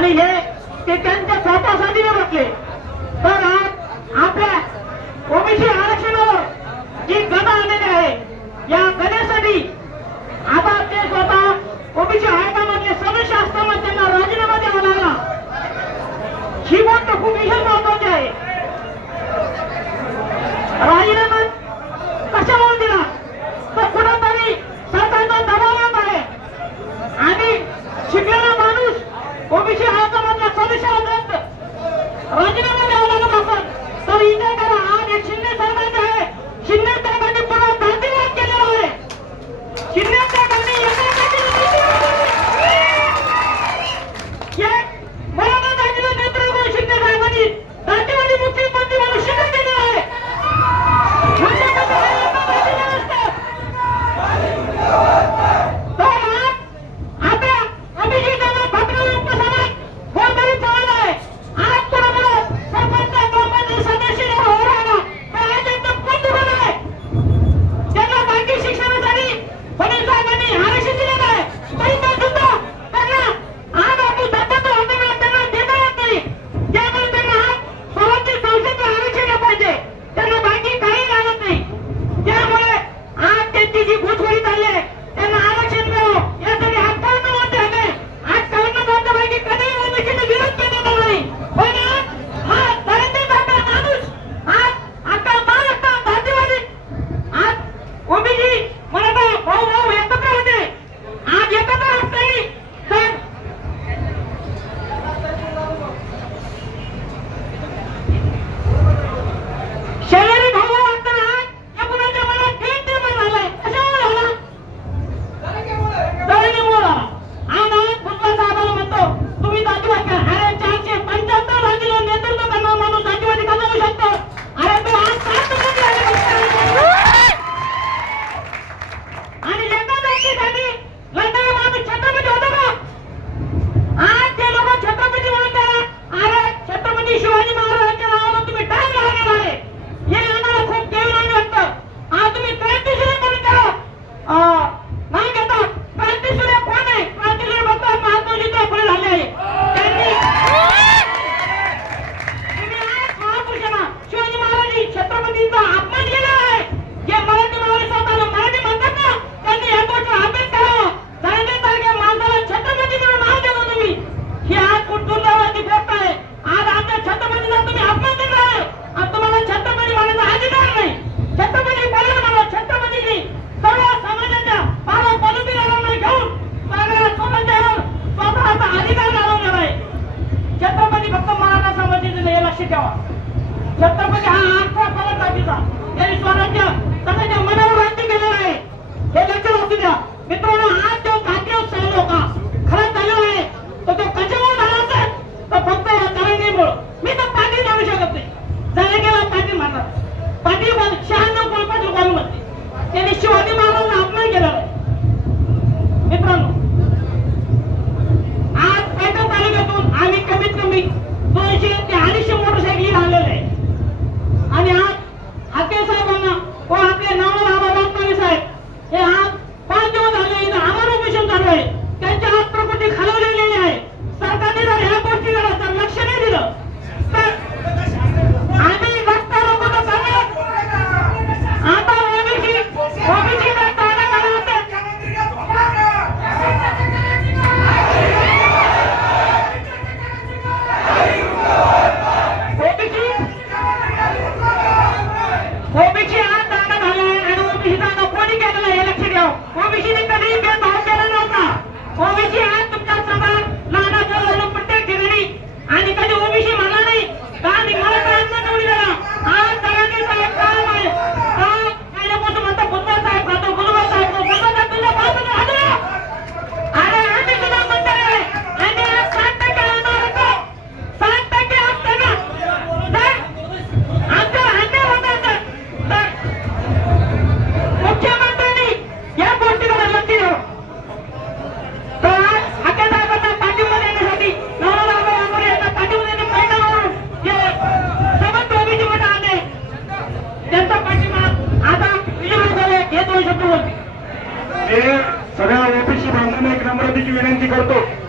आणि हे ते त्यांच्या स्वतःसाठी बसले. तर आज आपल्या ओबीसी आरक्षणावर जी गदा आलेली आहे या O bir şey anlamadan konuşan bendim. Racine Chhatrapati हा आठवा फलकाचा त्यांनी स्वराज्य सगळ्यांच्या मनावर राज्य केलेलं आहे. हे लक्षात असू द्या. मित्रांनो हा जो घाटी उत्सव होता. त्यांचा पाठिंबा आता विजय झाले हे दोन सगळ्या ओबीसी बांधवांना एक नम्रतेची विनंती करतो.